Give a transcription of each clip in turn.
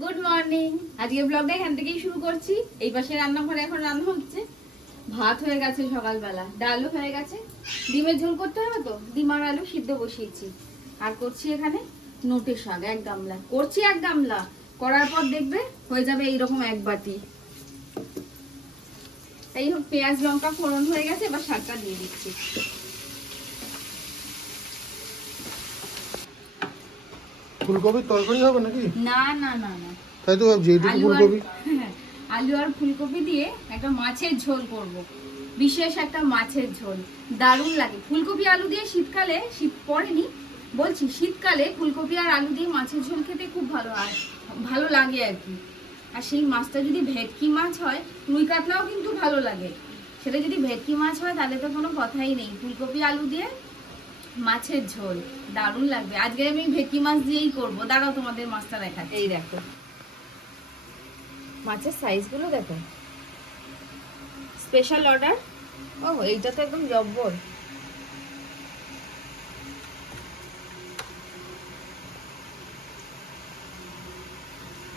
Good morning. আজকে ব্লগটা এখান থেকেই শুরু করছি। এই পাশে রান্নাঘরে এখন রান্না হচ্ছে। ভাত হয়ে গেছে সকালবেলা, ডালও হয়ে গেছে, ডিমের ঝোল করতে হবে তো ডিম আর আলু সিদ্ধ বসিয়েছি। আর করছি এখানে নোটে শাক, এক গামলা করছি, এক গামলা করার পর দেখবে হয়ে যাবে এইরকম এক বাটি। এই হোক, পেঁয়াজ লঙ্কা ফোড়ন হয়ে গেছে, এবার শাকটা দিয়ে দিচ্ছি। ফুলকপির তরকারি হবে নাকি? না না না না, তাই তো ভাবছি এইটুকু ফুলকপি। আলু আর ফুলকপি দিয়ে একটা মাছের ঝোল করব, বিশেষ একটা মাছের ঝোল, দারুণ লাগে। ফুলকপি আলু দিয়ে শীতকালে, শীত পড়েনি বলছি, শীতকালে ফুলকপি আর আলু দিয়ে মাছের ঝোল খেতে খুব ভালো লাগে আর কি। আর সেই মাছটা যদি ভেটকি মাছ হয়, রুই কাতলাও কিন্তু ভালো লাগে, সেটা যদি ভেটকি মাছ হয় তাহলে তো কোনো কথাই নেই। ফুলকপি আলু দিয়ে মাছের ঝোল দারুণ লাগবে। আজকে আমি ভেটকি মাছ দিয়েই করব। দাঁড়াও তোমাদের মাছটা দেখাচ্ছি। এই দেখো মাছের সাইজগুলো, দেখো স্পেশাল অর্ডার। ও এইটা তো একদম জব্বর।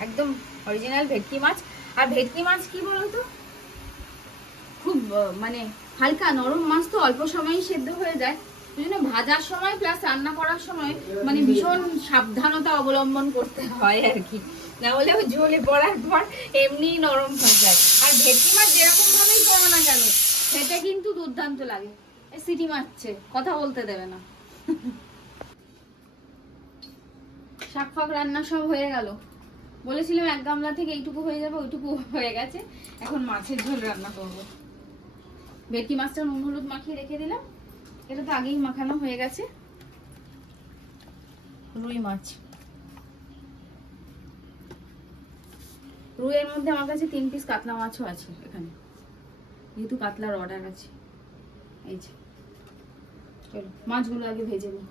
একদম অরিজিনাল ভেটকি মাছ। আর ভেটকি মাছ কি বলতো, খুব মানে হালকা নরম মাছ, তো অল্প সময়েই সেদ্ধ হয়ে যায়। ওই জন্য ভাজার সময় প্লাস রান্না করার সময় মানে ভীষণ সাবধানতা অবলম্বন করতে হয় আর কি, না হলে ওই ঝোলে পড়ার পর এমনি নরম হয়ে যায়। আর ভেটকি মাছ যেরকম ভাবেই করো না কেন, সেটা কিন্তু দুর্দান্ত লাগে। সিটি মারছে, কথা বলতে দেবে না। শাক ফাক রান্না সব হয়ে গেল। বলেছিলাম এক গামলা থেকে এইটুকু হয়ে যাবে, ওইটুকু হয়ে গেছে। এখন মাছের ঝোল রান্না করব। ভেটকি মাছটা নুন হলুদ মাখিয়ে রেখে দিলাম, এটা তো আগেই মাখানো হয়ে গেছে। রুই মাছ, রুইয়ের মধ্যে আমার কাছে 3 পিস কাতলা মাছও আছে এখানে, যেহেতু কাতলার অর্ডার আছে। এই যে চলো মাছগুলো আগে ভেজে নিই।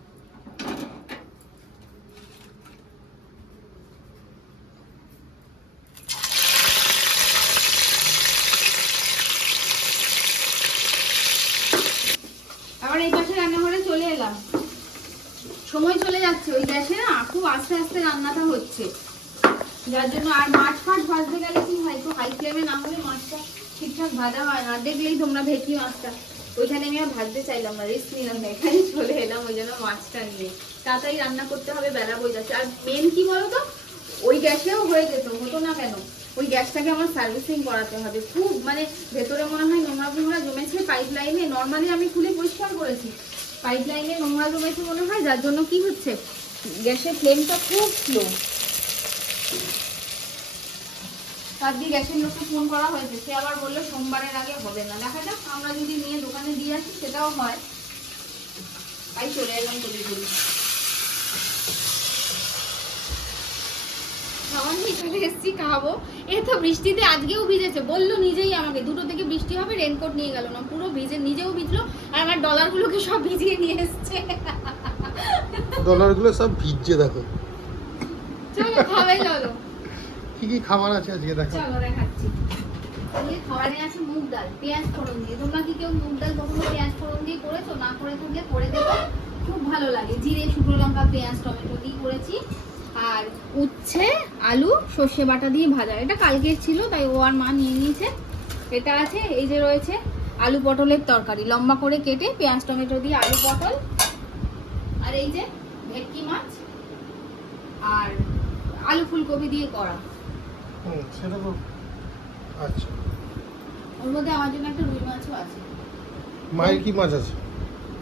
আবার এই পাশে রান্নাঘরে চলে এলাম। সময় চলে যাচ্ছে, ওই গ্যাসে না খুব আস্তে আস্তে রান্নাটা হচ্ছে, যার জন্য। আর মাছ ফাছ ভাজতে গেলে কি হয়, একটু হাই ফ্লেমে না হলে মাছটা ঠিকঠাক ভাজা হয় না। দেখলেই তোমরা ভেটকি মাছটা, ওইখানে আমি আর ভাজতে চাইলাম না, রিস্ক নিলাম না, এখানে চলে এলাম ওই জন্য মাছটা নিয়ে। তাড়াতাড়ি রান্না করতে হবে, বেলা বয়ে যাচ্ছে। আর মেন কি বলতো, ওই গ্যাসেও হয়ে যেত, হতো না কেন, ওই গ্যাসটাকে আমার সার্ভিসিং করাতে হবে। খুব মানে ভেতরে মনে হয় নোংরা ফোংরা জমেছে পাইপ লাইনে। নর্মালি আমি খুলে পরিষ্কার করেছি, পাইপ লাইনে নোংরা জমেছে মনে হয়, যার জন্য কি হচ্ছে, গ্যাসের ফ্লেমটা খুব স্লো। তার দিয়ে গ্যাসের লোককে ফোন করা হয়েছে, সে আবার বললো সোমবারের আগে হবে না। দেখা যাক, আমরা যদি নিয়ে দোকানে দিয়ে আসি সেটাও হয়। তাই চলে এলাম তৈরি করি। খাবার নিয়ে চলে এসেছি, খাবো। এ তো বৃষ্টিতে আজকেও ভিজেছে, বললো নিজেই আমাকে 2টো থেকে বৃষ্টি হবে, রেনকোট নিয়ে গেল না, পুরো ভিজে, নিজেও ভিজলো। আর আমার ডলারগুলোকে সব ভিজিয়ে নিয়ে এসছে। ডলারগুলো সব ভিজছে, দেখো। চলো খাবে, চলো। কি কি খাবার আছে আজকে দেখো। চলো দেখাচ্ছি। আজকে খাবারে আছে মুগ ডাল পেঁয়াজ ফোড়ন দিয়ে। তোমরা কি কেউ মুগ ডাল কখনো পেঁয়াজ ফোড়ন দিয়ে করেছো? না করে থাকলে করে দেবো, খুব ভালো লাগে। জিরে শুকনো লঙ্কা পেঁয়াজ টমেটো দিয়ে করেছি। আর উচ্ছে আলু সর্ষে বাটা দিয়ে ভাজা, এটা কালকের ছিল, তাই ও আর মা নিয়ে নিয়েছে। এটা আছে, এই যে রয়েছে আলু পটলের তরকারি, লম্বা করে কেটে পেঁয়াজ টমেটো দিয়ে আলু পটল। আর এই যে ভেটকি মাছ আর আলু ফুলকপি দিয়ে করা। সেটা তো আচ্ছা। ওর মধ্যে আমার জন্য একটা রুই মাছও আছে। মায়ের কি মাছ আছে?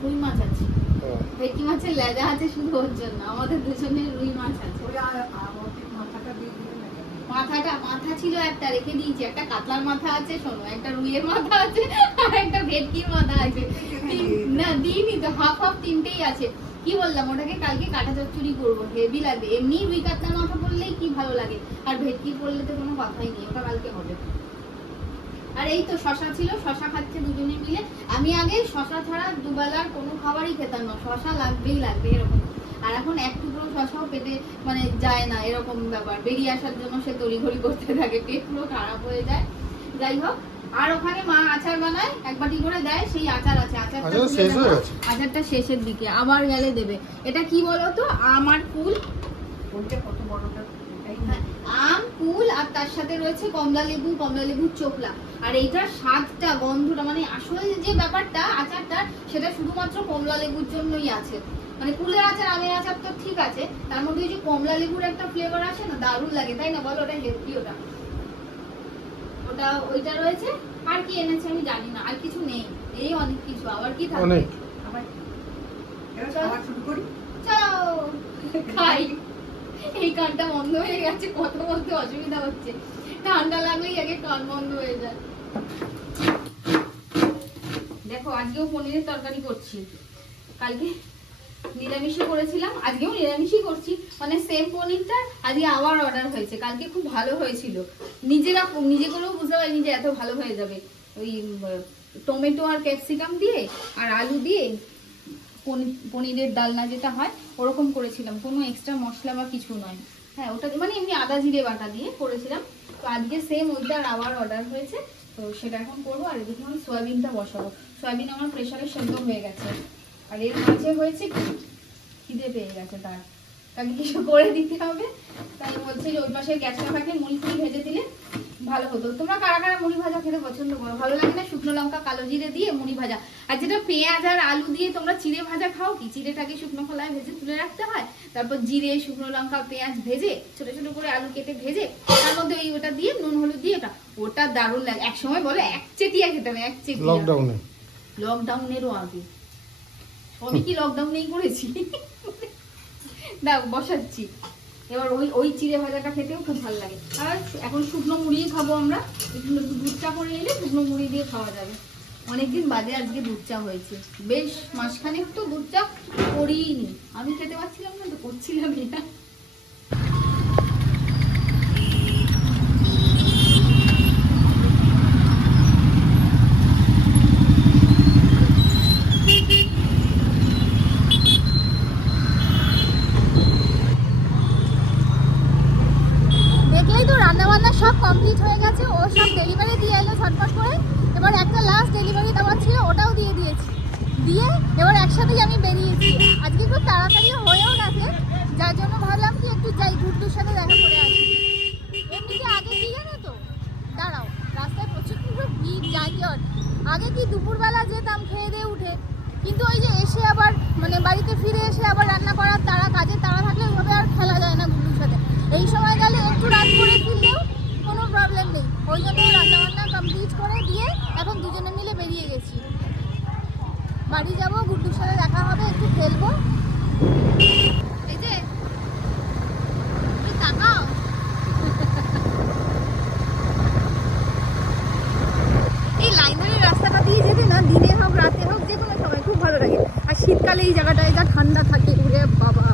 রুই মাছ আছে, ভেটকি মাছের লেজা আছে শুধু ওর জন্য, আমাদের দুজনের রুই মাছ আছে। মাথা ছিল একটা, রেখে দিয়েছি। একটা কাতলার মাথা আছে, শোনো, একটা রুইয়ের মাথা আছে, আর একটা ভেটকির মাথা আছে। না দিইনি তো, হাফ হাফ তিনটেই আছে। কি বললাম, ওটাকে কালকে কাটা চচ্চড়ি করবো, হেভি লাগবে। এমনি রুই কাতলার মাথা পড়লেই কি ভালো লাগে, আর ভেটকি পড়লে তো কোনো কথাই নেই, ওটা কালকে হবে। আর এই তো শশা ছিল, শশা খাচ্ছে দুজনে মিলে। আমি আগে শশা ছাড়া দুবেলার কোনো খাবারই খেতাম না, শশা লাগবেই লাগবে এরকম। আর এখন এক টুকরো শশাও পেটে মানে যায় না, এরকম ব্যাপার। বেরিয়ে আসার জন্য সে তড়িঘড়ি করতে থাকে, পেট পুরো খারাপ হয়ে যায়। যাই হোক, আর ওখানে মা আচার বানায়, এক বাটি করে দেয়, সেই আচার আছে। আচারটা শেষের দিকে, আবার গেলে দেবে। এটা কি বলতো, আমার ফুল, কত বড়টা, আম তার সাথে রয়েছে কমলা লেবুর চোখলা। আর এইটার স্বাদটা, গন্ধটা, মানে আসলে যে ব্যাপারটা আচারটা, সেটা শুধুমাত্র কমলা লেবুর জন্যই আছে। মানে কুলের আচার, আমের আচার তো ঠিক আছে, তার মধ্যে ওই যে কমলা লেবুর একটা ফ্লেভার আসে না, দারুণ লাগে, তাই না বলো? ওটা হেলদি, ওটা ওইটা রয়েছে। আর কি এনেছে আমি জানি না, আর কিছু নেই, এই অনেক কিছু। আবার কি থাকবে? আবার খাওয়া শুরু করি। চলো খাই। এই কানটা বন্ধ হয়ে গেছে, কথা বলতে অসুবিধা হচ্ছে, ঠান্ডা লাগলেই আগে কান বন্ধ হয়ে যায়। দেখো আজকেও পনিরের তরকারি করছি, কালকে নিরামিষই করেছিলাম, আজকেও নিরামিষই করছি, মানে সেম পনিরটা আজকে আবার অর্ডার হয়েছে। কালকে খুব ভালো হয়েছিল, নিজে করেও বুঝতে পারিনি যে এত ভালো হয়ে যাবে। ওই টমেটো আর ক্যাপসিকাম দিয়ে আর আলু দিয়ে পনিরের ডালনা যেটা হয় ওরকম করেছিলাম, কোনো এক্সট্রা মশলা বা কিছু নয়। হ্যাঁ, ওটা মানে এমনি আদা জিরে বাটা দিয়ে করেছিলাম। তো আজকে সেম ওইটার আবার অর্ডার হয়েছে, তো সেটা এখন করবো। আর এদিকে আমি সয়াবিনটা বসাবো। সয়াবিন আমার প্রেশারে সেদ্ধ হয়ে গেছে, আর এর মাঝে হয়েছে কি, খিদে পেয়ে গেছে, তাকে কিছু করে দিতে হবে। তাই বলছে যে ওই পাশে গ্যাসটা থাকলে মুড়ি ফুড়ি ভেজে দিলে ভালো হতো। তোমরা কারা কারা মুড়ি ভাজা খেতে পছন্দ করো? ভালো লাগে না শুকনো লঙ্কা কালো জিরে দিয়ে মুড়ি ভাজা? আর যেটা পেঁয়াজ আর আলু দিয়ে তোমরা চিড়ে ভাজা খাও কি? চিড়েটাকে শুকনো খোলায় ভেজে তুলে রাখতে হয়, তারপর জিরে শুকনো লঙ্কা পেঁয়াজ ভেজে ছোট ছোট করে আলু কেটে ভেজে তার মধ্যে ওটা দিয়ে নুন হলুদ দিয়ে ওটা দারুণ লাগে। এক সময় বলে একচেটিয়া খেতে হবে, একচেটিয়া। লকডাউনেরও আগে আমি কি লকডাউনেই করেছি। দাও বসাচ্ছি। এবার ওই চিড়ে ভাজাটা খেতেও খুব ভালো লাগে। আর এখন শুকনো মুড়ি খাবো আমরা, একটু দুধ চা করে এলে শুকনো মুড়ি দিয়ে খাওয়া যাবে। অনেকদিন বাদে আজকে দুধ চা হয়েছে, বেশ মাসখানেক তো দুধ চা করিনি। আমি খেতে পারছিলাম না তো করছিলাম এটা। সব কমপ্লিট হয়ে গেছে, ও সব ডেলিভারি দিয়ে এলো ঝটপট করে। এবার একটা লাস্ট ডেলিভারি দেওয়ার ছিল, ওটাও দিয়ে দিয়েছি। দিয়ে এবার একসাথেই আমি বেরিয়েছি। আজকে খুব তাড়াতাড়ি হয়েও গেছে, যার জন্য ভাবলাম কি একটু যাই, গুড্ডুর সাথে দেখা করে আসি। এমনিতে আগে কি জানো তো, দাঁড়াও, রাস্তায় প্রচুর ভিড় যানজট। আগে কি দুপুরবেলা যেতাম খেয়ে দিয়ে উঠে, কিন্তু ওই যে এসে আবার মানে বাড়িতে ফিরে এসে আবার রান্না করার তাড়া, কাজের তাড়া থাকলে ওইভাবে আর খেলা যায় না গুড্ডুর সাথে। এই সময় গেলে একটু রাত করে ফিরলেও কোনো প্রবলেম নেই। ওই জন্য রান্নাবান্না কমপ্লিট করে দিয়ে এখন দুজনে মিলে বেরিয়ে গেছি। বাড়ি যাব, গুড্ডুর সাথে দেখা হবে, একটু খেলবো। এই যে একটু তাকাও। এই লাইনারি রাস্তাটা দিয়ে যেতে না, দিনে হোক রাতে হোক যে কোনো সময় খুব ভালো লাগে। আর শীতকালে এই জায়গাটায় যা ঠান্ডা থাকে, ওরে বাবা।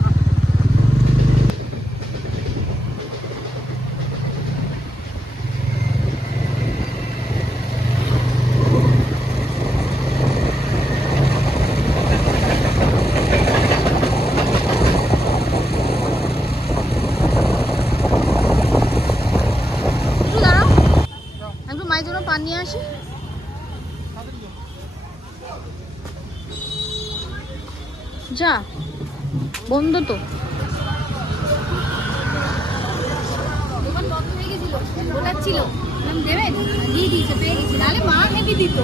মায়ের জন্য পান নিয়ে আসি। যা বন্ধ তো, দোকান বন্ধ হয়ে গেছিল, ওটা ছিল দেবে দিয়ে দিয়েছে, পেয়ে গেছি, নাহলে মা হেঁটে দিত।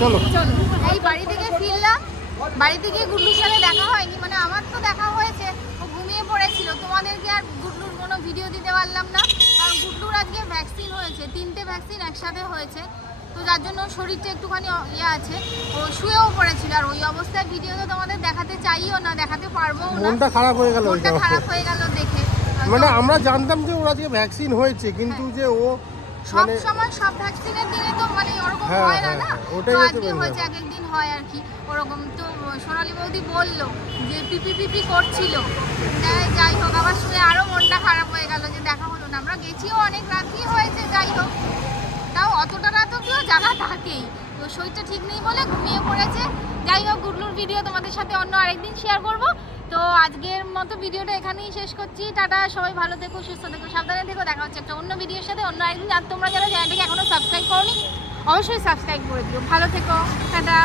চলো চলো, এই বাড়ি থেকে ফিরলাম। বাড়ি থেকে গুড্ডুর সাথে দেখা হয়নি, মানে আমার তো দেখা হয়েছে, ও ঘুমিয়ে পড়েছিল। তোমাদেরকে আর গুড্ডুর কোনো ভিডিও দিতে পারলাম না, কারণ গুড্ডুর আজকে ভ্যাকসিন হয়েছে, 3টে ভ্যাকসিন একসাথে হয়েছে। তো যার জন্য শরীরটা একটুখানি ইয়ে আছে, ও শুয়েও পড়েছিল। আর ওই অবস্থায় ভিডিও তো তোমাদের দেখাতে চাইও না, দেখাতে পারবো না। মনটা খারাপ হয়ে গেল, মনটা খারাপ হয়ে গেল দেখে। মানে আমরা জানতাম যে ওর আজকে ভ্যাকসিন হয়েছে, কিন্তু যে ও সব সময় সব ভ্যাকসিনের দিনে তো মানে ওরকম হয় না, না তো আজকে হয়েছে, এক একদিন হয় আর কি ওরকম। তো সোনালী বৌদি বললো যে পিপি করছিল, যাই হোক আবার শুনে আরো মনটা খারাপ হয়ে গেল যে দেখা হলো না। আমরা গেছিও অনেক রাতই হয়েছে, যাই হোক তাও অতটা রাত অব্দিও জায়গা থাকেই। তো শরীরটা ঠিক নেই বলে ঘুমিয়ে পড়েছে। যাই হোক গুড্ডুর ভিডিও তোমাদের সাথে অন্য আরেকদিন শেয়ার করব। তো আজকের মতো ভিডিওটা এখানেই শেষ করছি। টাটা, সবাই ভালো থেকো, সুস্থ থেকো, সাবধানে থেকো। দেখা হচ্ছে একটা অন্য ভিডিওর সাথে অন্য আরেকদিন। আর তোমরা যারা চ্যানেলটাকে এখনো সাবস্ক্রাইব করোনি অবশ্যই সাবস্ক্রাইব করে দিও। ভালো থেকো, টাটা।